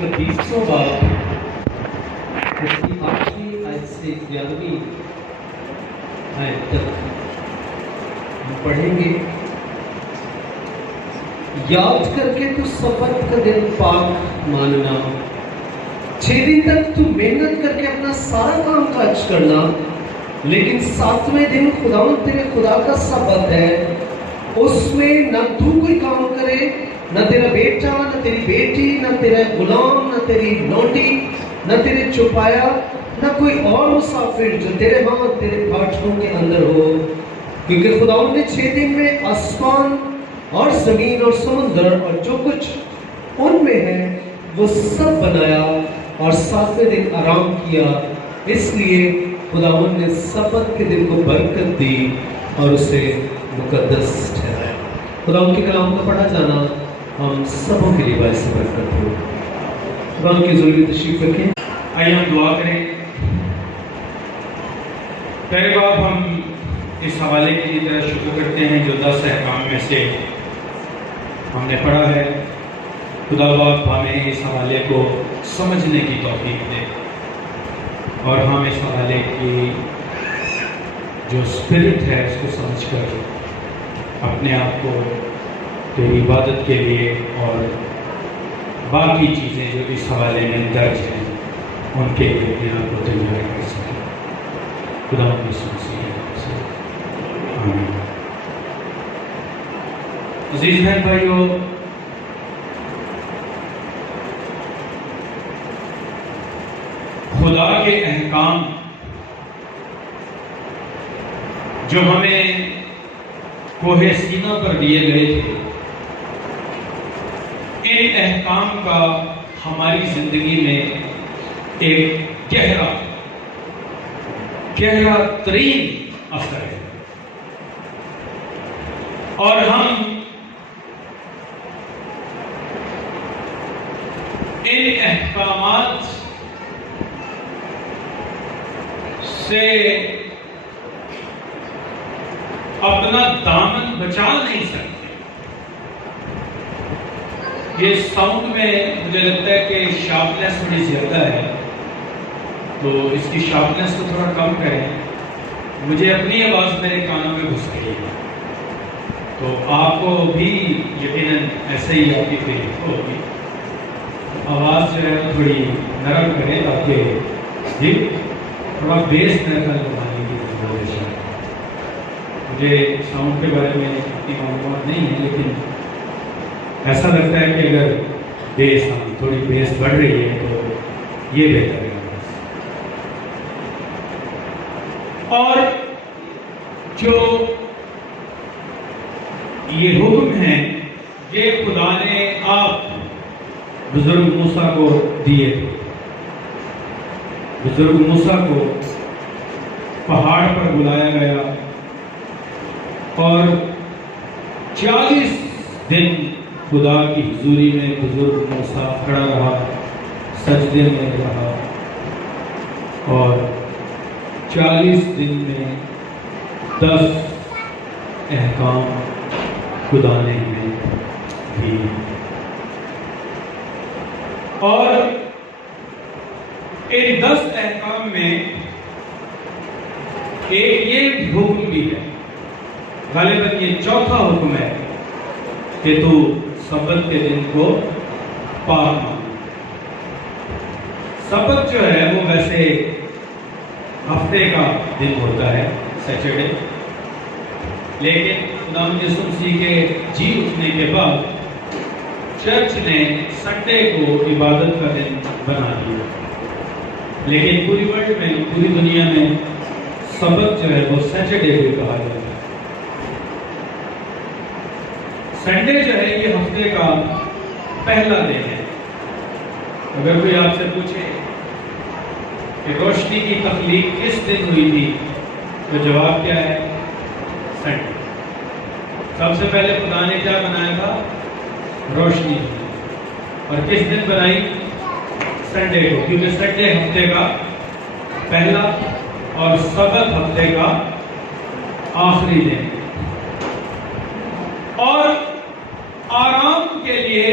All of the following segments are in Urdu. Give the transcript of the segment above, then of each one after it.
20 باب اس کی 8ویں آیت سے 11ویں آیت تک ہم پڑھیں گے۔ یاد کر کے تو سبت کا دن پاک ماننا، 6 دن تک تو محنت کر کے اپنا سارا کام کاج کرنا، لیکن 7ویں دن خداوند تیرے خدا کا سبت ہے، اس میں نہ تو کوئی کام کرے، نہ تیرا بیٹا، نہ تیری بیٹی، نہ تیرا غلام، نہ تیری لونڈی، نہ تیرے چوپایا، نہ کوئی اور مسافر جو تیرے ہاں تیرے پھاٹکوں کے اندر ہو، کیونکہ خداوند نے 6 دن میں آسمان اور زمین اور سمندر اور جو کچھ ان میں ہے وہ سب بنایا، اور 7ویں دن آرام کیا۔ اس لیے خداوند نے سبت کے دن کو برکت دی اور اسے مقدس ٹھہرایا۔ خداوند کے کلام کا پڑھا جانا ہم سبوں کے لیے باعث برکت ہو۔ خداوند کی ضروری تشریف رکھیں۔ آئیے ہم دعا کریں۔ پہلے باب ہم اس حوالے کے لیے طرح شکر کرتے ہیں جو 10 احکام میں سے ہم نے پڑھا ہے۔ خدا باپ ہمیں اس حوالے کو سمجھنے کی توفیق دے، اور ہم اس حوالے کی جو اسپرٹ ہے اس کو سمجھ کر اپنے آپ کو تیری عبادت کے لیے اور باقی چیزیں جو اس حوالے میں درج ہیں ان کے لیے اپنے آپ کو تیار کر سکیں۔ خدا کی سنسی سے آمین۔ عزیز بہن بھائیو، خدا کے احکام جو ہمیں کوہ سینا پر دیے گئے تھے، ان احکام کا ہماری زندگی میں ایک گہرا ترین اثر ہے، اور ہم ان احکامات سے اپنا دامن بچا نہیں سکتے۔ یہ ساؤنڈ میں مجھے لگتا ہے کہ شارپنیس بڑی زیادہ ہے، تو اس کی شارپنیس کو تھوڑا کم کریں۔ مجھے اپنی آواز میرے کانوں میں گھس گئی ہے، تو آپ کو بھی یقیناً ایسے ہی آپ کی فیل ہوگی۔ آواز جو ہے تھوڑی نرم کریں تاکہ جی تھوڑا بیس نرم بنانے کی ضرورت ہے۔ مجھے ساؤنڈ کے بارے میں اتنی معلومات نہیں ہے، لیکن ایسا لگتا ہے کہ اگر تھوڑی بیس بڑھ رہی ہے تو یہ بہتر ہے۔ اور جو یہ حکم ہے یہ خدا نے آپ بزرگ موسیٰ کو دیے تھے۔ بزرگ موسیٰ کو پہاڑ پر بلایا گیا اور 40 دن خدا کی حضوری میں بزرگ موسیٰ کھڑا رہا، سجدے میں رہا، اور 40 دن میں 10 احکام خدا نے ہمیں دیے، اور ان 10 احکام میں ایک یہ حکم بھی ہے، غالباً یہ چوتھا حکم ہے کہ تو سبت کے دن کو پاک مان۔ سبت جو ہے وہ ویسے ہفتے کا دن ہوتا ہے، سیٹرڈے، لیکن خدا یسوع مسیح کے جی اٹھنے کے بعد چرچ نے سنڈے کو عبادت کا دن بنا دیا، لیکن پوری ورلڈ میں، پوری دنیا میں سبت جو ہے وہ سیٹرڈے بھی کہا جاتا ہے۔ سنڈے جو ہے یہ ہفتے کا پہلا دن ہے۔ اگر کوئی آپ سے پوچھے کہ روشنی کی تخلیق کس دن ہوئی تھی تو جواب کیا ہے؟ سنڈے۔ سب سے پہلے خدا نے کیا بنایا تھا؟ روشنی۔ اور کس دن بنائی؟ سنڈے کو، کیونکہ سنڈے ہفتے کا پہلا اور سبت ہفتے کا آخری دن، اور آرام کے لیے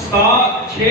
7-6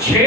6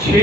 6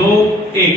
2:1।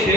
6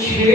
6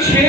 6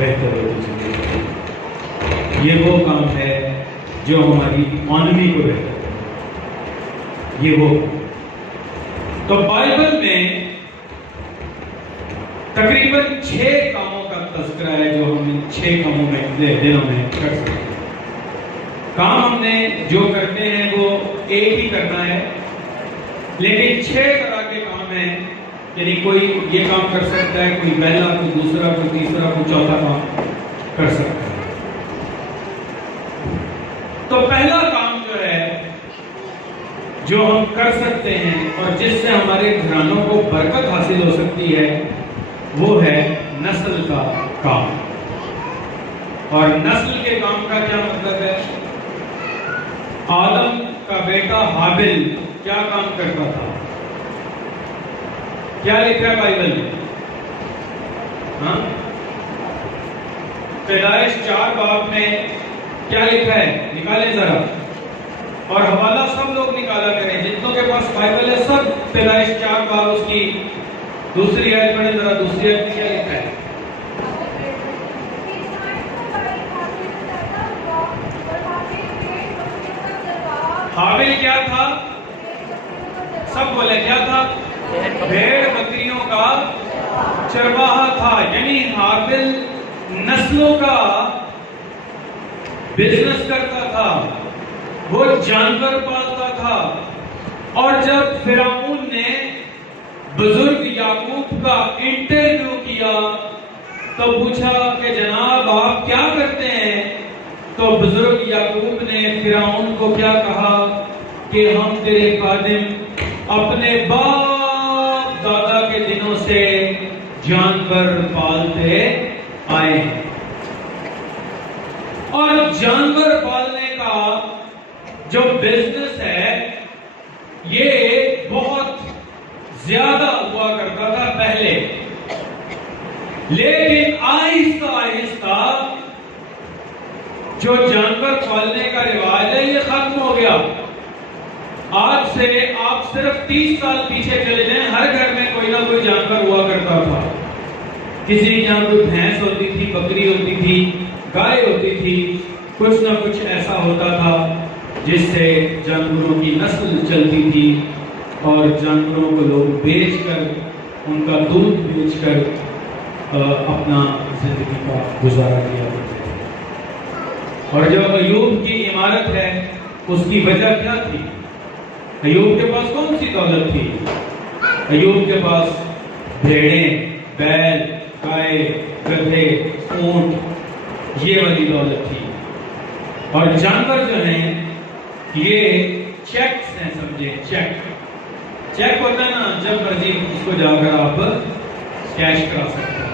بہتر ہوتی چلی جائے. یہ وہ کام ہے جو ہماری اکانومی کو بہتر کرے. یہ وہ تو بائبل میں تقریباً 6 کاموں کا تذکرہ ہے جو ہم ان 6 کاموں میں دنوں میں کر سکتے ہیں. کام ہم نے جو کرتے ہیں وہ ایک ہی کرنا ہے، لیکن 6 طرح کے کام ہیں. یعنی کوئی یہ کام کر سکتا ہے، کوئی پہلا، کوئی دوسرا، کوئی تیسرا، کوئی چوتھا کام کر سکتا ہے. تو پہلا کام جو ہے جو ہم کر سکتے ہیں اور جس سے ہمارے گھرانوں کو برکت حاصل ہو سکتی ہے وہ ہے نسل کا کام. اور نسل کے کام کا کیا مطلب ہے؟ آدم کا بیٹا حابل کیا کام کرتا تھا؟ کیا لکھا ہے بائبل میں؟ ہاں، پیدائش 4 باب میں کیا لکھا ہے؟ نکالیں ذرا، اور حوالہ سب لوگ نکالا کریں جتنوں کے پاس بائبل ہے. سب پیدائش 4 باب اس کی دوسری آیت پڑھیں ذرا. دوسری آیت میں کیا لکھا ہے؟ حابل کیا تھا؟ سب بولے کیا تھا؟ بھیڑ بکریوں کا چرواہا تھا. یعنی حابل نسلوں کا بزنس کرتا تھا، وہ جانور پالتا تھا. اور جب فرعون نے بزرگ یعقوب کا انٹرویو کیا تو پوچھا کہ جناب آپ کیا کرتے ہیں؟ تو بزرگ یعقوب نے فرعون کو کیا کہا کہ ہم تیرے خادم اپنے باپ دادا کے دنوں سے جانور پالتے آئے ہیں. اور جانور پالنے کا جو بزنس ہے یہ بہت زیادہ ہوا کرتا تھا پہلے، لیکن آہستہ آہستہ جو جانور پالنے کا رواج ہے یہ ختم ہو گیا. آج سے آپ صرف 30 سال پیچھے چلے جائیں، ہر گھر میں کوئی نہ کوئی جانور ہوا کرتا تھا. کسی کے یہاں کوئی بھینس ہوتی تھی، بکری ہوتی تھی، گائے ہوتی تھی، کچھ نہ کچھ ایسا ہوتا تھا جس سے جانوروں کی نسل چلتی تھی اور جانوروں کو لوگ بیچ کر، ان کا دودھ بیچ کر اپنا زندگی کا گزارا کیا کرتے تھے. اور جو ایوب کی عمارت ہے اس کی وجہ کیا تھی؟ ایوب کے پاس کون سی دولت تھی؟ ایوب کے پاس بھیڑیں، بیل، گائے، گدھے، اونٹ، یہ والی دولت تھی. اور جانور جو ہیں یہ چیکس ہیں، سمجھے؟ چیک ہوتا ہے نا، جب مرضی اس کو جا کر آپ کیش کرا سکتے ہیں.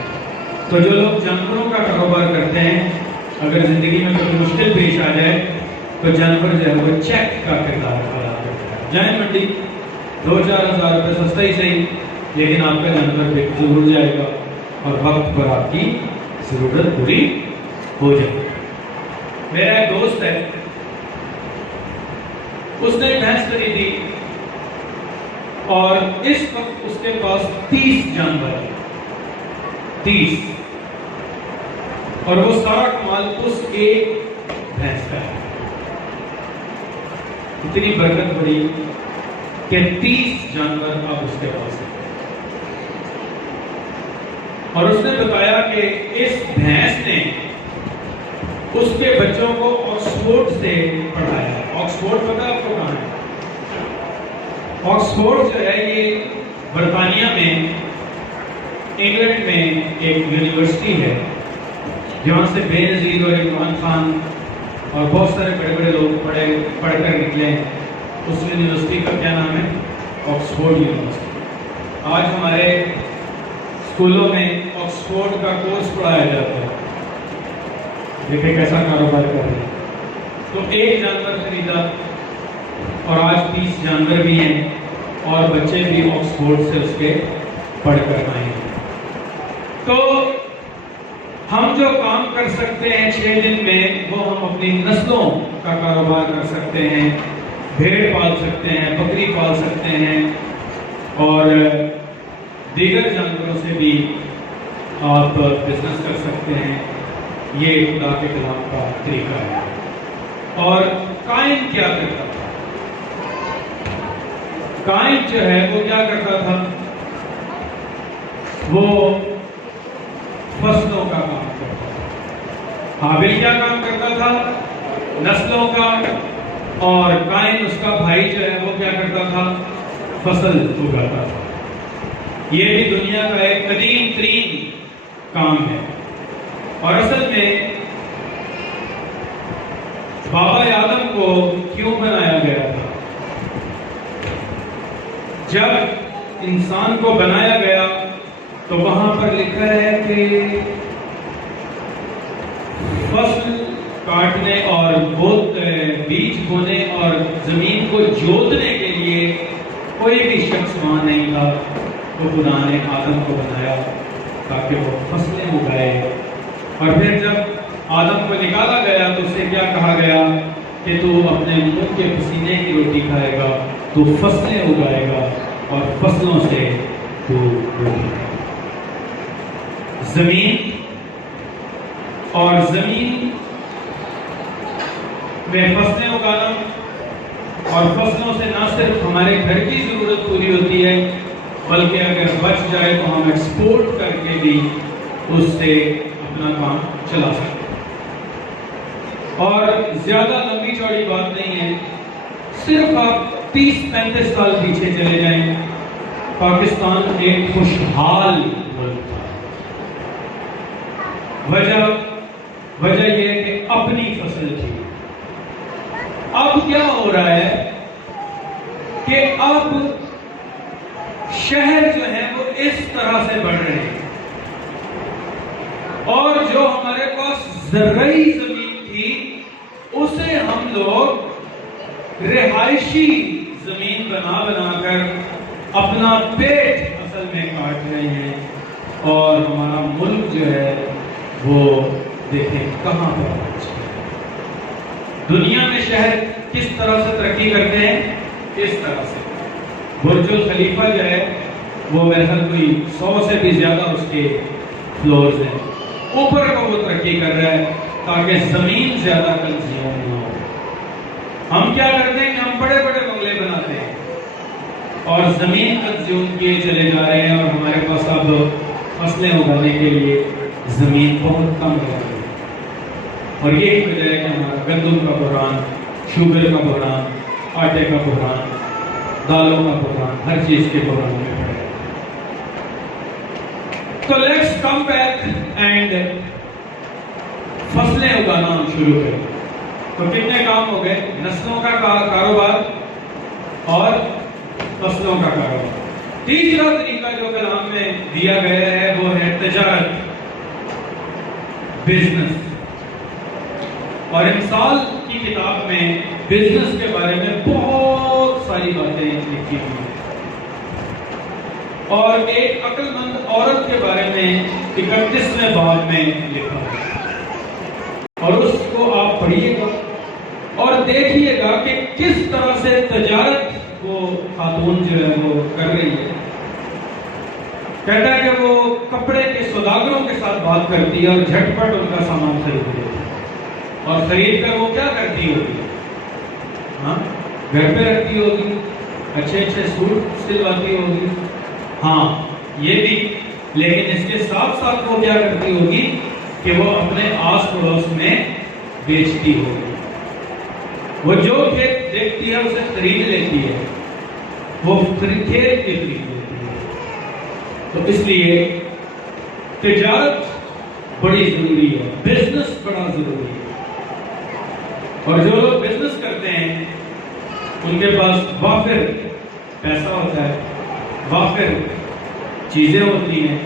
تو جو لوگ جانوروں کا کاروبار کرتے ہیں، اگر زندگی میں کوئی مشکل پیش آ جائے تو جانور جو ہے وہ چیک کا کردار ادا کرتا ہے. جائیں منڈی، 2-4 ہزار روپے سستا ہی صحیح، لیکن آپ کا جانور ضرور جائے گا اور وقت پر آپ کی ضرورت پوری ہو جائے گی. میرا ایک دوست ہے، اس نے بھینس خریدی اور اس وقت اس کے پاس 30 جانور ہیں، 30، اور وہ سارا کمال اس ایک بھینس کا ہے. اتنی برکت بڑی کہ 30 جانور اب اس کے پاس ہیں. اور اس نے بتایا کہ اس بھینس نے اس کے بچوں کو آکسفورڈ سے پڑھایا. آکسفورڈ پتہ آپ کو کہاں ہے؟ آکسفورڈ جو ہے یہ برطانیہ میں، انگلینڈ میں ایک یونیورسٹی ہے جہاں سے بے نظیر اور عمران خان اور بہت سارے بڑے بڑے لوگ پڑھ کر نکلے. اس یونیورسٹی کا کیا نام ہے؟ Oxford university. آج ہمارے اسکولوں میں آکسفورڈ کا کورس پڑھایا جاتا ہے. دیکھیں کیسا کاروبار کر رہے ہیں. تو ایک جانور خریدا اور آج 30 جانور بھی ہیں اور بچے بھی آکسفورڈ سے اس کے پڑھ کر آئے ہیں. تو ہم جو کام کر سکتے ہیں 6 دن میں، وہ ہم اپنی نسلوں کا کاروبار کر سکتے ہیں. بھیڑ پال سکتے ہیں، بکری پال سکتے ہیں، اور دیگر جانوروں سے بھی آپ بزنس کر سکتے ہیں. یہ خدا کے کلام کا طریقہ ہے. اور قائن کیا کرتا تھا؟ قائن جو ہے وہ کیا کرتا تھا؟ وہ فصلوں کا کام کرتا تھا. حابل کیا کام کرتا تھا؟ نسلوں کا. اور قائن اس کا بھائی جو ہے وہ کیا کرتا تھا؟ فصل اگاتا تھا. یہ بھی دنیا کا ایک قدیم ترین کام ہے. اور اصل میں بابا آدم کو کیوں بنایا گیا تھا؟ جب انسان کو بنایا گیا تو وہاں پر لکھا ہے کہ فصل کاٹنے اور بیج بونے اور زمین کو جوتنے کے لیے کوئی بھی شخص وہاں نہیں تھا. تو خدا نے آدم کو بنایا تاکہ وہ فصلیں اگائے. اور پھر جب آدم کو نکالا گیا تو اسے کیا کہا گیا کہ تو اپنے منہ کے پسینے کی روٹی کھائے گا, تو فصلیں اگائے گا اور فصلوں سے تو روٹی کھائے گا. زمین اور زمین میں فصلیں اگانا اور فصلوں سے نہ صرف ہمارے گھر کی ضرورت پوری ہوتی ہے بلکہ اگر بچ جائے تو ہم ایکسپورٹ کر کے بھی اس سے اپنا کام چلا سکتے ہیں. اور زیادہ لمبی چوڑی بات نہیں ہے, صرف آپ 30-35 سال پیچھے چلے جائیں, پاکستان ایک خوشحال ملک تھا. وجہ یہ ہے کہ اپنی فصل تھی. اب کیا ہو رہا ہے کہ اب شہر جو ہیں وہ اس طرح سے بڑھ رہے ہیں, اور جو ہمارے پاس زرعی زمین تھی اسے ہم لوگ رہائشی زمین بنا کر اپنا پیٹ اصل میں کاٹ رہے ہیں. اور ہمارا ملک جو ہے وہ دیکھیں کہاں پر پہنچ گیا. دنیا میں شہر کس طرح سے ترقی کرتے ہیں؟ اس طرح سے. برج الخلیفہ جو ہے وہ میرے خیال کوئی 100 سے بھی زیادہ اس کے فلورز ہیں. اوپر کو وہ ترقی کر رہا ہے تاکہ زمین زیادہ کنزیوم نہ ہو. ہم کیا کرتے ہیں کہ ہم بڑے بڑے بنگلے بناتے ہیں اور زمین کنزیوم کیے چلے جا رہے ہیں, اور ہمارے پاس اب فصلیں اگانے کے لیے زمین بہت کم ہو رہی ہے. اور یہی وجہ ہے کہ ہمارا گندم کا بحران, شوگر کا بحران, آٹے کا بحران, دالوں کا بحران, ہر چیز کے بحران میں پڑے. تو لیٹس کم بیک اینڈ فصلیں اگانا ہم شروع کریں. تو کتنے کام ہو گئے؟ نسلوں کا کاروبار اور فصلوں کا کاروبار. تیسرا طریقہ جو کلام میں دیا گیا ہے وہ ہے تجارت, بزنس. اور امثال کی کتاب میں بزنس کے بارے میں بہت ساری باتیں لکھی ہوئی ہیں, اور ایک عقل مند عورت کے بارے میں 31ویں باب میں لکھا ہے. اور اس کو آپ پڑھیے گا اور دیکھیے گا کہ کس طرح سے تجارت وہ خاتون جو ہے وہ کر رہی ہے. کہتا ہے کہ وہ کپڑے کے سوداگروں کے ساتھ بات کرتی ہے اور جھٹ پٹ ان کا سامان خرید لیتی ہے, اور خرید کر وہ کیا کرتی ہوگی؟ ہاں, گھر پہ رکھتی ہوگی, اچھے سوٹ سلواتی ہوگی. ہاں یہ بھی, لیکن اس کے ساتھ ساتھ وہ کیا کرتی ہوگی کہ وہ اپنے آس پڑوس میں بیچتی ہوگی. وہ جو کھیت دیکھتی ہے اسے خرید لیتی ہے, وہ کھیت کے خرید لیتی ہے. تو اس لیے تجارت بڑی ضروری ہے, بزنس بڑا ضروری ہے. اور جو لوگ بزنس کرتے ہیں ان کے پاس وافر پیسہ ہوتا ہے, وافر چیزیں ہوتی ہیں,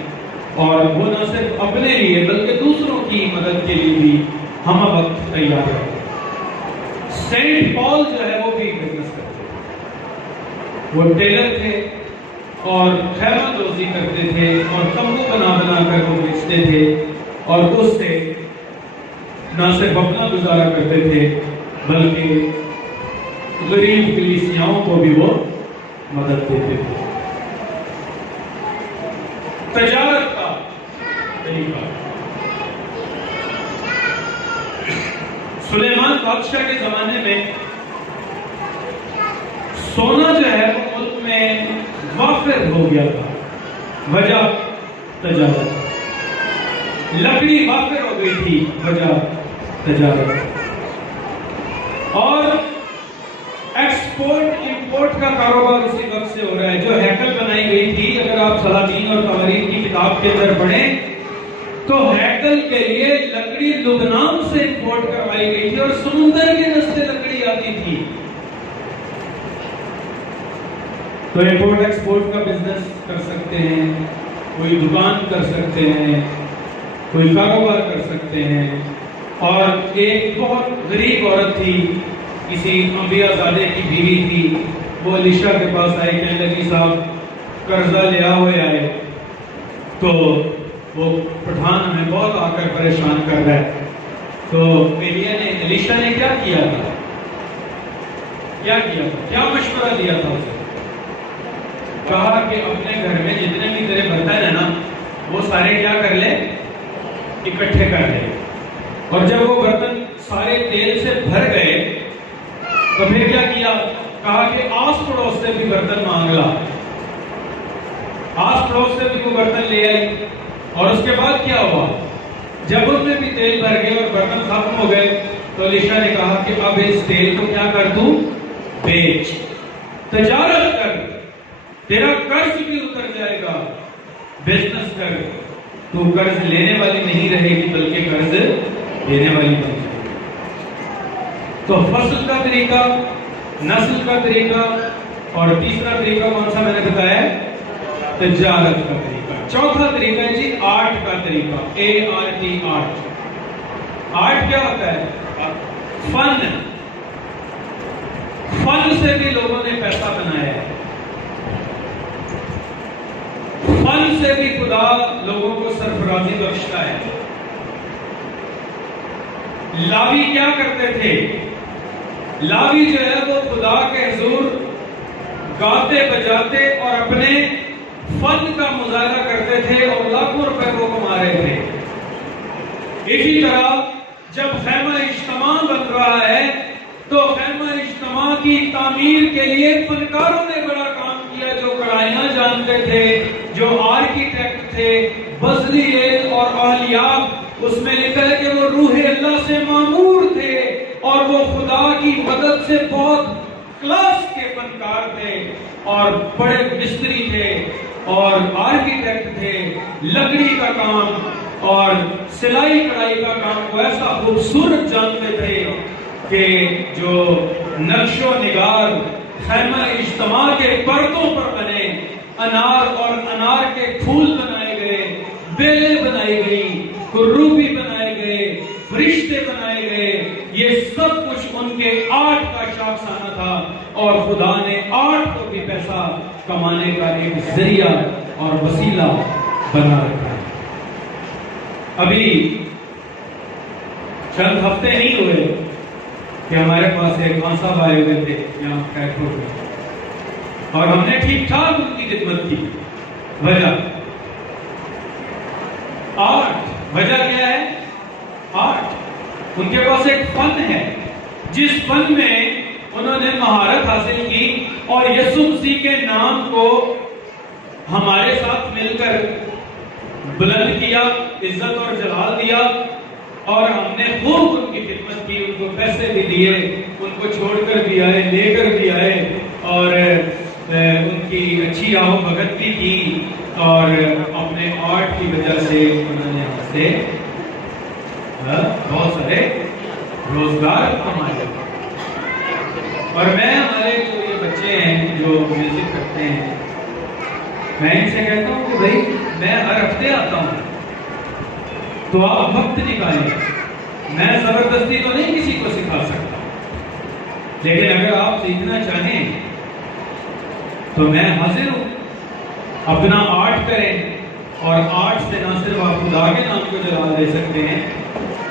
اور وہ نہ صرف اپنے لیے بلکہ دوسروں کی مدد کے لیے بھی ہم وقت تیار ہیں. سینٹ پال جو ہے وہ بھی بزنس کرتے تھے. وہ ٹیلر تھے اور خیمہ دوزی کرتے تھے اور تمبو بنا کر وہ بیچتے تھے, اور اس سے نہ صرف اپنا گزارا کرتے تھے بلکہ غریب کلیسیاؤں کو بھی وہ مدد دیتے تھے. تجارت کا طریقہ. سلیمان بادشاہ کے زمانے میں سونا جو ہے وہ ملک میں وافر ہو گیا تھا، وجہ تجارت، لکڑی وافر ہو گئی تھی، وجہ تجارت، اور ایکسپورٹ امپورٹ کا کاروبار اسی وقت سے ہو رہا ہے۔ جو ہیکل بنائی گئی تھی، اگر آپ سلاطین اور تواریخ کی کتاب کے اندر پڑھیں تو ہیکل کے لیے لکڑی لبنان سے امپورٹ کروائی گئی تھی اور سمندر کے راستے لکڑی آتی تھی۔ تو امپورٹ ایکسپورٹ کا بزنس کر سکتے ہیں، کوئی دکان کر سکتے ہیں، کوئی کاروبار کر سکتے ہیں۔ اور ایک بہت غریب عورت تھی، کسی انبیاء زادے کی بیوی تھی، وہ الیشا کے پاس آئی، کہنے لگی صاحب قرضہ لیا ہوئے آئے، تو وہ پٹھان ہمیں بہت آ کر پریشان کر رہا ہے۔ تو الیشا نے کیا کیا تھا، کیا مشورہ دیا تھا اسے؟ کہا کہ اپنے گھر میں جتنے بھی تیرے برتن ہیں نا، وہ سارے کیا کر لے، اکٹھے کر لے، اور جب وہ برتن سارے تیل سے بھر گئے تو پھر کیا کیا؟ کہا کہ آس پڑوس سے بھی برتن مانگ لا، آس پڑوس سے بھی وہ برتن لے آئی۔ اور اس کے بعد کیا ہوا؟ جب ان میں بھی تیل بھر گئے اور برتن ختم ہو گئے تو الیشا نے کہا کہ اب اس تیل کو کیا کر دوں، بیچ، تجارت کر، تیرا قرض بھی اتر جائے گا، بزنس کر، تو قرض لینے والی نہیں رہے گی بلکہ قرض دینے والی بن جائے گی۔ تو فصل کا طریقہ، نسل کا طریقہ، اور تیسرا طریقہ کون سا میں نے بتایا؟ تجارت کا طریقہ۔ چوتھا طریقہ ہے جی آرٹ کا طریقہ، ART، آرٹ۔ آرٹ کیا ہوتا ہے؟ فن۔ فن سے بھی لوگوں نے پیسہ بنایا ہے، فن سے بھی خدا لوگوں کو سرفرازی بخشتا ہے۔ لاوی کیا کرتے تھے؟ لاوی جو ہے وہ خدا کے حضور گاتے بجاتے اور اپنے فن کا مظاہرہ کرتے تھے اور لاکھوں روپے کو کما رہے تھے۔ اسی طرح جب خیمہ اجتماع بن رہا ہے تو خیمہ اجتماع کی تعمیر کے لیے فنکاروں نے بڑا کام کیا، جو کڑھائیاں جانتے تھے، جو آرکیٹیکٹ تھے، بزلیل اور اہلیاب، اس میں لکھا ہے کہ وہ روح اللہ سے معمور تھے اور وہ خدا کی مدد سے بہت کلاس کے فنکار تھے اور بڑے مستری تھے اور آرکیٹیکٹ تھے۔ لکڑی کا کام اور سلائی کڑھائی کا کام وہ ایسا خوبصورت جانتے تھے کہ جو نقش و نگار خیمہ اجتماع کے پردوں پر بنے، انار اور انار کے پھول بنائے گئے، بیلیں بنائی گئی، کروبی بنائے گئے، فرشتے بنائے گئے، یہ سب کچھ ان کے آرٹ کا شاخسانہ تھا، اور خدا نے آرٹ کو بھی پیسہ کمانے کا ایک ذریعہ اور وسیلہ بنا رکھا ہے۔ ابھی چند ہفتے نہیں ہوئے کہ ہمارے پاس ایک خان صاحب آئے ہوئے تھے یہاں کیٹھور میں، اور ہم نے ٹھیک ٹھاک ان کی خدمت کی۔ وجہ آرٹ۔ وجہ کیا ہے؟ آرٹ۔ ان کے پاس ایک فن ہے، جس فن میں انہوں نے مہارت حاصل کی اور یسوع مسیح کے نام کو ہمارے ساتھ مل کر بلند کیا، عزت اور جلال دیا، اور ہم نے خوب ان کی خدمت کی، ان کو پیسے بھی دیے، ان کو چھوڑ کر بھی آئے، لے کر بھی آئے، اور ان کی اچھی آہو بھگت بھی کی، اور اپنے آرٹ کی وجہ سے انہوں نے ہم سے بہت سارے روزگار کمائے۔ اور میں ہمارے جو یہ بچے ہیں جو میوزک کرتے ہیں، میں ان سے کہتا ہوں کہ بھائی میں ہر ہفتے آتا ہوں تو آپ وقت نکالیں، میں زبردستی تو نہیں کسی کو سکھا سکتا، لیکن اگر آپ سیکھنا چاہیں تو میں حاضر ہوں۔ اپنا آرٹ کریں، اور آرٹ سے نہ صرف آپ خدا کے نام کو جلال دے سکتے ہیں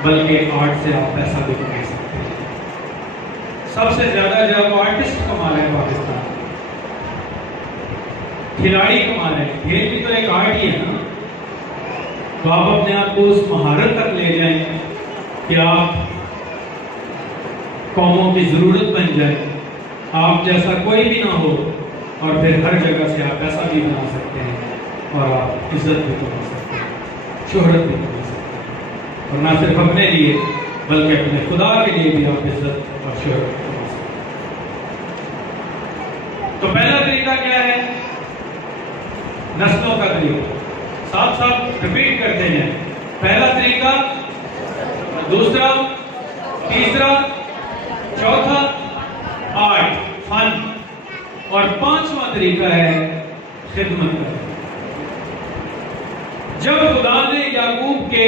بلکہ آرٹ سے آپ پیسہ بھی کما سکتے ہیں۔ سب سے زیادہ جب آرٹسٹ کما رہے ہیں پاکستان، کھلاڑی کما رہے ہیں، کھیل بھی تو ایک آرٹ ہی ہے نا، تو آپ اپنے آپ کو اس مہارت تک لے جائیں کہ آپ قوموں کی ضرورت بن جائے، آپ جیسا کوئی بھی نہ ہو، اور پھر ہر جگہ سے آپ پیسہ بھی بنا سکتے ہیں اور آپ عزت بھی کما سکتے ہیں، شہرت بھی کما سکتے ہیں، اور نہ صرف اپنے لیے بلکہ اپنے خدا کے لیے بھی آپ عزت اور شہرت کما سکتے ہیں۔ تو پہلا طریقہ کیا ہے؟ نسلوں کا طریقہ، ساتھ ساتھ ریپیٹ کرتے ہیں۔ پہلا طریقہ، دوسرا، تیسرا، چوتھا، 8 فن، اور 5واں طریقہ ہے خدمت کا۔ جب خدا نے یعقوب کے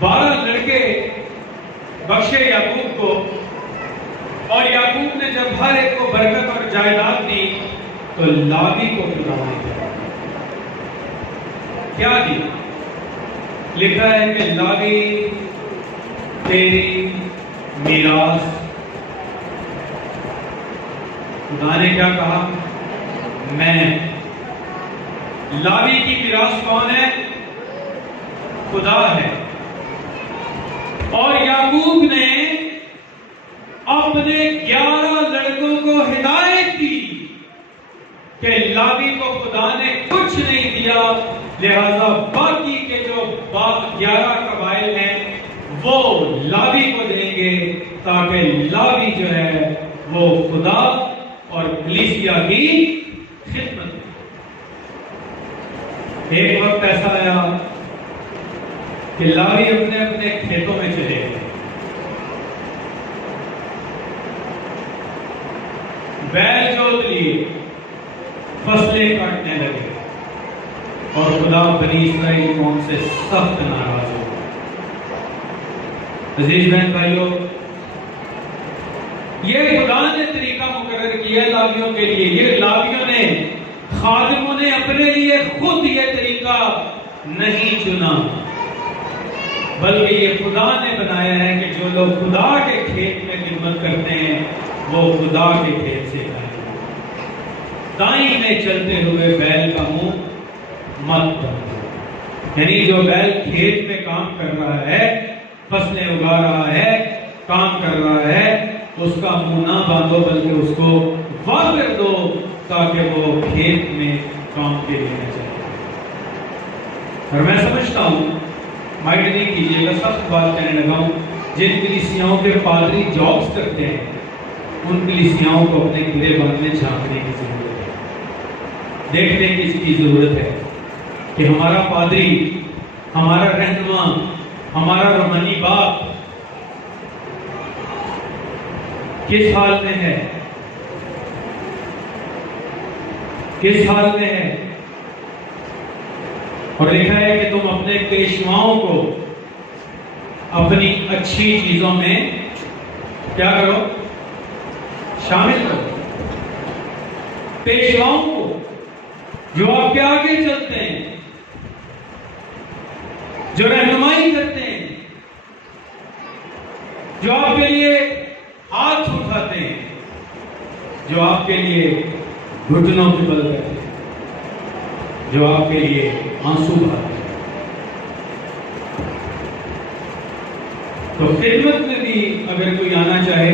12 لڑکے بخشے یعقوب کو، اور یعقوب نے جب ہر ایک کو برکت اور جائیداد دی، تو لاوی کو خدا نے کیا دی؟ لکھا ہے کہ لاوی تیری میراث۔ خدا نے کیا کہا؟ میں۔ لاوی کی میراث کون ہے؟ خدا ہے۔ اور یعقوب نے اپنے 11 لڑکوں کو ہدایت دی کہ لاوی کو خدا نے کچھ نہیں دیا، لہذا باقی کے جو 11 قبائل ہیں وہ لاوی کو دیں گے، تاکہ لاوی جو ہے وہ خدا اور کلیسیا کی خدمت میں۔ ایک وقت ایسا آیا کہ لاوی اپنے اپنے کھیتوں میں چلے گئے، بیل جوت لیے، فصلیں کاٹنے لگے، اور خدا بنی اسرائیل قوم سے سخت ناراض ہو۔ عزیز بہن بھائیوں، یہ خدا نے طریقہ مقرر کیا لاویوں کے لیے۔ یہ لاویوں نے، خادموں نے اپنے لیے خود یہ طریقہ نہیں چنا، بلکہ یہ خدا نے بنایا ہے کہ جو لوگ خدا کے کھیت میں خدمت کرتے ہیں وہ خدا کے کھیت سے کھائیں۔ دائیں میں چلتے ہوئے بیل کا منہ مت بندو، یعنی جو بیل کھیت میں کام کر رہا ہے، فصلیں اگا رہا ہے، کام کر رہا ہے، اس کا منہ نہ باندھو، بلکہ اس کو واہ کر دو تاکہ وہ کھیت میں کام کے لیے نہ چلے۔ اور میں سمجھتا ہوں، مائنڈ نہیں کیجیے گا، سخت بات کہنے لگا ہوں، جن کلیسیاؤں کے پادری جابس کرتے ہیں ان کلیسیاؤں کو اپنے گریبان میں جھانکنے کی ضرورت ہے، دیکھنے کی اس کی ضرورت ہے کہ ہمارا پادری، ہمارا رہنما، ہمارا روحانی باپ کس حال میں ہے، کس حال میں ہے۔ اور لکھا ہے کہ تم اپنے پیشواؤں کو اپنی اچھی چیزوں میں کیا کرو؟ شامل کرو۔ پیشواؤں کو جو آپ کے آگے چلتے ہیں، جو رہنمائی کرتے ہیں، جو آپ کے لیے ہاتھ اٹھاتے ہیں، جو آپ کے لیے گھٹنوں پہ بل کرتے ہیں، جو آپ کے لیے آنسو بہاتے ہیں۔ تو خدمت میں بھی اگر کوئی آنا چاہے،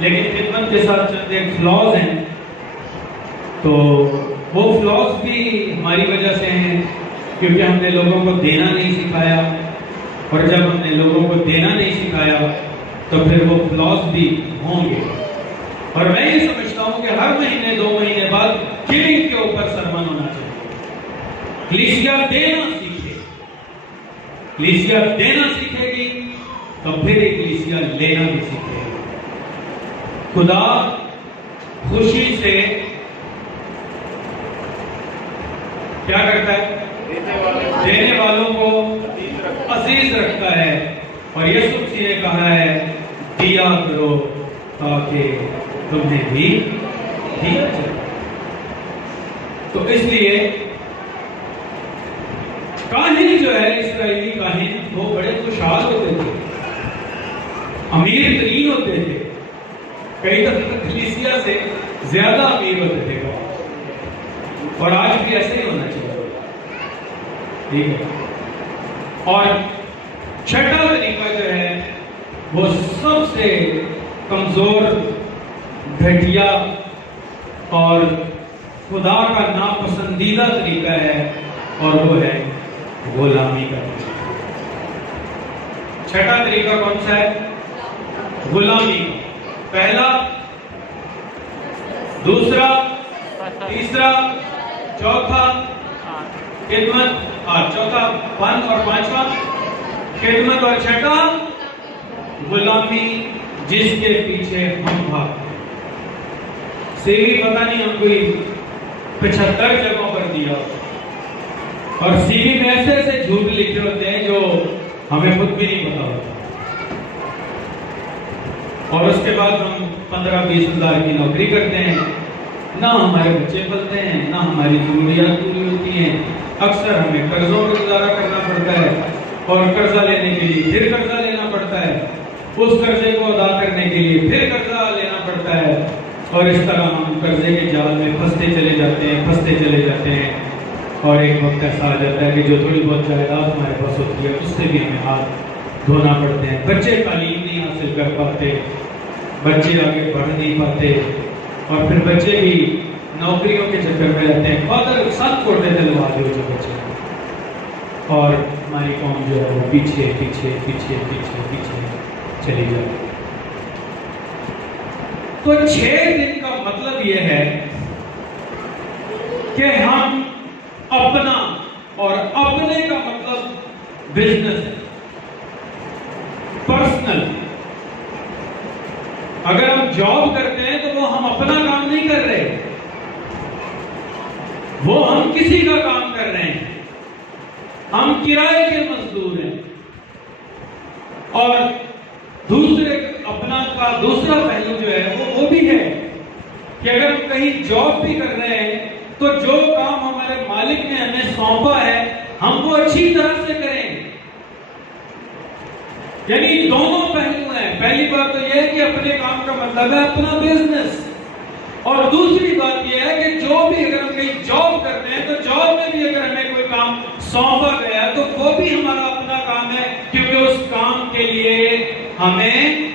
لیکن خدمت کے ساتھ چند ایک فلاز ہیں، تو وہ فلاز بھی ہماری وجہ سے ہیں، کیونکہ ہم نے لوگوں کو دینا نہیں سکھایا، اور جب ہم نے لوگوں کو دینا نہیں سکھایا تو پھر وہ فلاز بھی ہوں گے۔ اور میں یہ سمجھتا ہوں کہ ہر مہینے 2 مہینے بعد گیونگ کے اوپر سرمن ہونا چاہیے۔ کلیسیا دینا سیکھے، کلیسیا دینا سیکھے گی تو پھر ایک کلیسیا لینا بھی سیکھے گی۔ خدا خوشی سے کیا کرتا ہے؟ دینے والوں کو عزیز رکھتا ہے، اور یسوع مسیح نے کہا ہے دیا کرو تاکہ تمہیں بھی دیا جائے۔ تو اس لیے کاہن جو ہے، اسرائیلی کاہن، وہ بڑے خوشحال ہوتے تھے، امیر ترین ہوتے تھے، کئی دفعہ کلیسیا سے زیادہ امیر ہوتے تھے، اور آج بھی ایسے ہی ہونا چاہیے، ٹھیک ہے۔ اور چھٹا طریقہ جو ہے وہ سب سے کمزور، گھٹیا اور خدا کا ناپسندیدہ طریقہ ہے، اور وہ ہے غلامی کا طریقہ۔ چھٹا طریقہ کون سا ہے؟ غلامی۔ پہلا، دوسرا، تیسرا، چوتھا خدمت، چوتھا فن اور پانچواں خدمت، اور چھٹا غلامی جس کے پیچھے ہم بھاگتے ہیں۔ سی وی پتہ نہیں ہم کوئی 75 جگہوں پر دیا، اور سی وی میں ایسے ایسے جھوٹ لکھے ہوتے ہیں جو ہمیں خود بھی نہیں پتا ہوتا، اور اس کے بعد ہم 15-20 ہزار کی نوکری کرتے ہیں، نہ ہمارے بچے پلتے ہیں، نہ ہماری ضروریات پوری ہوتی ہیں، اکثر ہمیں قرضوں کا گزارا کرنا پڑتا ہے، اور قرضہ لینے کے لیے پھر قرضہ لینا پڑتا ہے، اس قرضے کو ادا کرنے کے لیے پھر قرضہ لینا پڑتا ہے، اور اس طرح ہم قرضے کے جال میں پھنستے چلے جاتے ہیں، اور ایک وقت ایسا آ جاتا ہے کہ جو تھوڑی بہت جائیداد ہمارے پاس ہوتی ہے اس سے بھی ہمیں ہاتھ دھونا پڑتے ہیں۔ بچے تعلیم نہیں حاصل کر پاتے، بچے آگے بڑھ نہیں پاتے، اور پھر بچے بھی نوکریوں کے چکر میں رہتے ہیں، فادر سب کوٹے دلوا دے جو بچے، اور ہماری قوم جو ہے وہ پیچھے چلی جائے۔ تو 6 دن کا مطلب یہ ہے کہ ہم اپنا، اور اپنے کا مطلب بزنس، پرسنل۔ اگر ہم جاب کرتے ہیں تو وہ ہم اپنا کام نہیں کر رہے، وہ ہم کسی کا کام کر رہے ہیں، ہم کرائے کے مزدور ہیں۔ اور دوسرے اپنا کا دوسرا پہلو جو ہے وہ بھی ہے کہ اگر ہم کہیں جاب بھی کر رہے ہیں تو جو کام ہمارے مالک نے ہمیں سونپا ہے ہم وہ اچھی طرح سے کریں۔ یعنی دونوں پہلو ہیں۔ پہلی بات تو یہ ہے کہ اپنے کام کا مطلب ہے اپنا بزنس، اور دوسری بات یہ ہے کہ جو بھی اگر ہم کہیں جاب کرتے ہیں تو جاب میں بھی اگر ہمیں کوئی کام سونپا گیا ہے تو وہ بھی ہمارا اپنا کام ہے، کیونکہ اس کام کے لیے ہمیں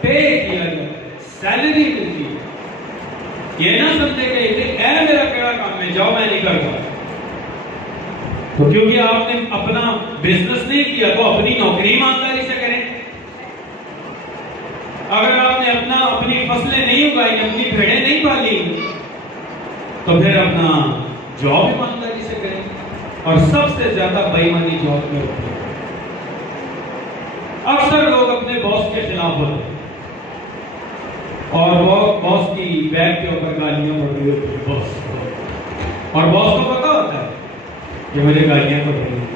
پے کیا جاتا ہے، سیلری ملتی ہے۔ یہ نہ سمجھے کہ اے میرا کیا کام ہے، جاؤ میں نہیں کرتا، تو کیونکہ آپ نے اپنا بزنس نہیں کیا تو اپنی نوکری ایمانداری سے کریں۔ اگر آپ نے اپنی فصلیں نہیں اگائی، اپنی بھیڑیں نہیں پالی، تو پھر اپنا جاب ایمانداری سے کریں۔ اور سب سے زیادہ بے ایمانی جاب میں ہوتی ہے۔ اکثر لوگ اپنے باس کے خلاف ہوتے ہیں، اور وہ باس کی بیک کے اوپر گالیاں پڑ رہی ہوتی ہے باس کو، اور باس کو پتا ہوتا ہے کہ مجھے گالیاں پڑ رہی ہیں۔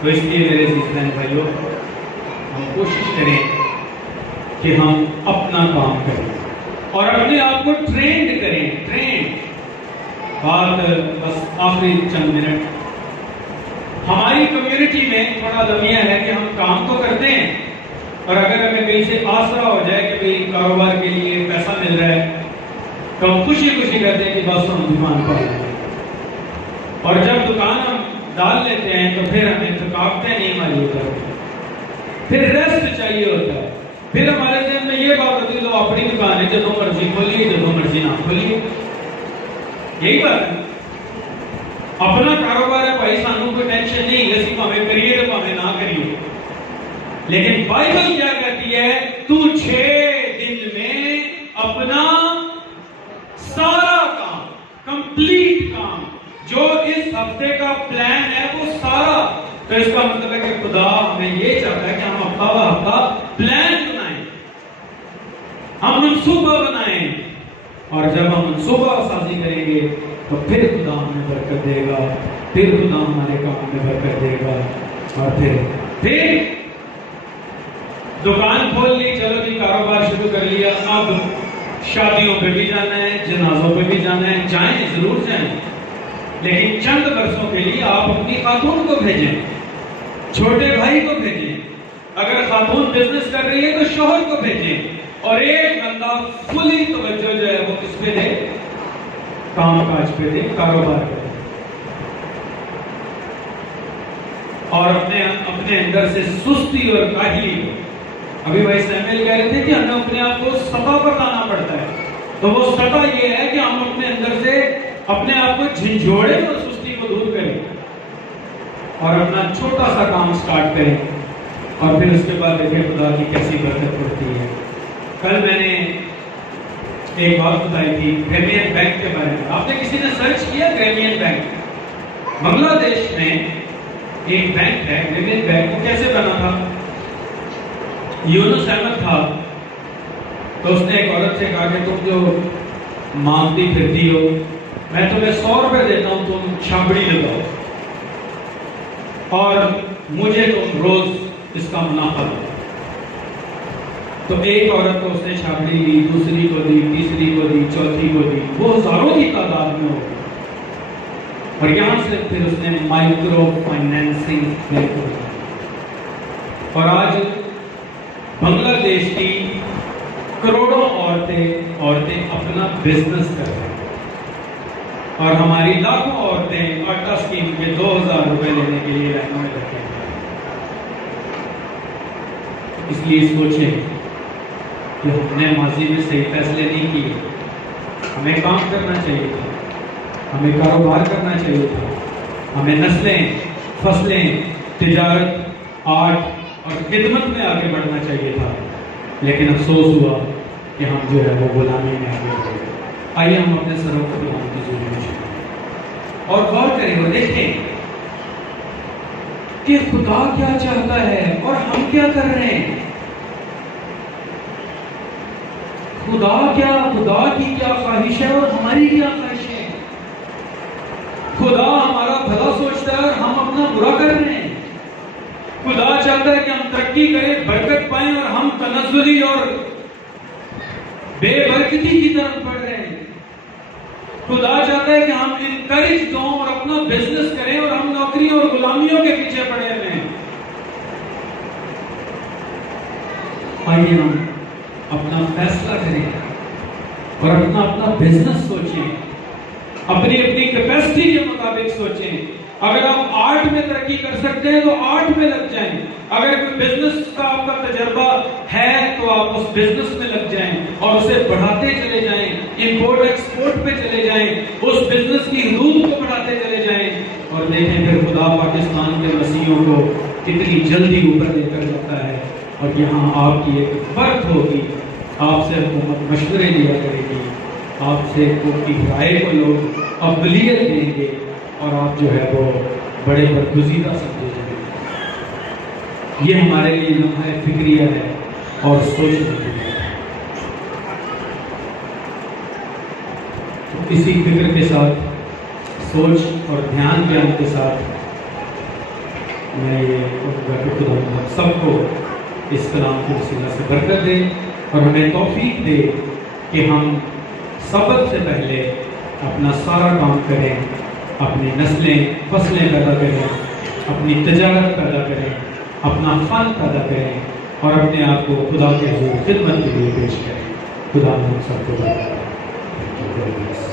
تو اس لیے میرے عزیز بھائیوں، ہم کوشش کریں کہ ہم اپنا کام کریں اور اپنے آپ کو ٹرینڈ کریں۔ بات بس آخری چند منٹ، ہماری کمیونٹی میں تھوڑا لمحہ ہے کہ ہم کام تو کرتے ہیں، اور اگر ہمیں کہیں سے آسرا ہو جائے کہ بھئی کاروبار کے لیے پیسہ مل رہا ہے تو ہم خوشی کہتے ہیں کہ بس ہم دکان پر آئیں، اور جب دکان ہم ڈال لیتے ہیں تو پھر ہمیں تھکاوٹیں نہیں معلوم ہوتی، پھر ریسٹ چاہیے ہوتا ہے، پھر ہمارے ذہن میں یہ بات ہوتی ہے تو اپنی دکان ہے جب مرضی کھولیے، جب مرضی نہ کھولیے۔ یہی بات ہے، اپنا کاروبار ہے بھائی، سانوں کوئی ٹینشن نہیں، اسی پاویں کریے تو پاویں نہ کریے، لیکن بائبل کیا کہتی ہے؟ تو 6 دن میں اپنا سارا کام، کمپلیٹ کام، جو اس ہفتے کا پلان ہے وہ سارا۔ تو اس کا مطلب ہے کہ خدا ہمیں یہ چاہتا ہے کہ ہم ہفتہ بہ ہفتہ پلان بنائیں، ہم منصوبہ بنائیں، اور جب ہم منصوبہ سازی کریں گے تو پھر خدا ہمیں برکت دے گا، پھر خدا ہمارے کام میں برکت دے گا، اور پھر دکان کھول لی، چلو جی کاروبار شروع کر لیا، اب شادیوں پہ بھی جانا ہے، جنازوں پہ بھی جانا ہے، جائیں ضرور جائیں، لیکن چند برسوں کے لیے آپ اپنی خاتون کو بھیجیں، چھوٹے بھائی کو بھیجیں، اگر خاتون بزنس کر رہی ہے تو شوہر کو بھیجیں، اور ایک بندہ فلی توجہ جو ہے وہ کس پہ دے؟ کام کاج پہ دے، کاروبار پہ دے، اور اپنے اندر سے سستی اور کاہلی ابھی بھائی سیمویل کہہ رہے تھے کہ ہمیں اپنے آپ کو سطح پر لانا پڑتا ہے، تو وہ سطح یہ ہے کہ ہم اپنے اندر سے اپنے آپ کو جھنجھوڑیں اور سستی کو دور کریں اور اپنا چھوٹا سا کام سٹارٹ کریں، اور پھر اس کے بعد دیکھیں خدا کی کیسی برکت پڑتی ہے۔ کل میں نے ایک بات بتائی تھی گرامین بینک کے بارے میں۔ آپ نے کسی نے سرچ کیا گرامین بینک؟ بنگلہ دیش میں ایک بینک ہے گرامین بینک، وہ کیسے بنا تھا؟ یونس احمد تھا، تو اس نے ایک عورت سے کہا کہ تم جو مانگتی پھرتی ہو، میں تمہیں 100 روپے دیتا ہوں، تم چھابڑی لگاؤ اور مجھے تم روز اس کا منافع دو۔ تو ایک عورت کو اس نے چھابڑی لی، دوسری کو دی، تیسری کو دی، چوتھی کو دی، وہ ہزاروں کی تعداد میں ہو گئی، اور یہاں سے پھر اس نے مائکرو فائنینسنگ میں اور آج بنگلہ دیش کی کروڑوں عورتیں اپنا بزنس کر رہی ہیں، اور ہماری لاکھوں عورتیں آٹا اسکیم کے 2000 روپے لینے کے لیے لائنوں میں لگے ہیں۔ اس لیے سوچیں کہ ہم نے ماضی میں صحیح فیصلے نہیں کیے، ہمیں کام کرنا چاہیے تھا، ہمیں کاروبار کرنا چاہیے تھا، ہمیں نسلیں، فصلیں، تجارت، آرٹ اور خدمت میں آگے بڑھنا چاہیے تھا، لیکن افسوس ہوا کہ ہم جو ہے وہ غلامی میں آگے بڑھے۔ آئیے ہم اپنے سروں کو خدا کی حضور میں جھکائیں اور غور کریں اور دیکھیں کہ خدا کیا چاہتا ہے اور ہم کیا کر رہے ہیں۔ خدا کی کیا خواہش ہے اور ہماری کیا خواہش ہے۔ خدا ہمارا بھلا سوچتا ہے اور ہم اپنا برا کر رہے ہیں۔ خدا چاہتا ہے کہ ہم ترقی کریں، برکت پائیں، اور ہم تنزلی اور بے برکتی کی طرف بڑھ رہے ہیں۔ خدا چاہتا ہے کہ ہم انکریج دوں اور اپنا بزنس کریں، اور ہم نوکریوں اور غلامیوں کے پیچھے پڑے ہوئے ہیں۔ آئیے ہم اپنا فیصلہ کریں اور اپنا بزنس سوچیں، اپنی کیپیسٹی کے مطابق سوچیں۔ اگر آپ آرٹ میں ترقی کر سکتے ہیں تو آرٹ میں لگ جائیں، اگر کوئی بزنس کا آپ کا تجربہ ہے تو آپ اس بزنس میں لگ جائیں اور اسے بڑھاتے چلے جائیں، امپورٹ ایکسپورٹ پہ چلے جائیں، اس بزنس کی حدود کو بڑھاتے چلے جائیں، اور دیکھیں پھر خدا پاکستان کے مسیحوں کو کتنی جلدی اوپر لے کر جاتا ہے، اور یہاں آپ کی ایک فرق ہوگی، آپ سے حکومت مشورے دیا کرے گی، آپ سے کی رائے کو لوگ قبولیت دیں گے، اور آپ جو ہے وہ بڑے برگزیدہ سمجھے جائیں گے۔ یہ ہمارے لیے لمحہ فکریہ ہے اور سوچنے کی ہے۔ اسی فکر کے ساتھ، سوچ اور دھیان بیان کے ساتھ میں یہ کہوں کہ خدا ہم سب کو اس کلام کی وسیلہ سے برکت دے اور ہمیں توفیق دے کہ ہم سبق سے پہلے اپنا سارا کام کریں، اپنی نسلیں، فصلیں پیدا کریں، اپنی تجارت پیدا کریں، اپنا فن پیدا کریں، اور اپنے آپ کو خدا کے حضور خدمت کے لیے پیش کریں۔ خدا ہم سب کو برکت دے۔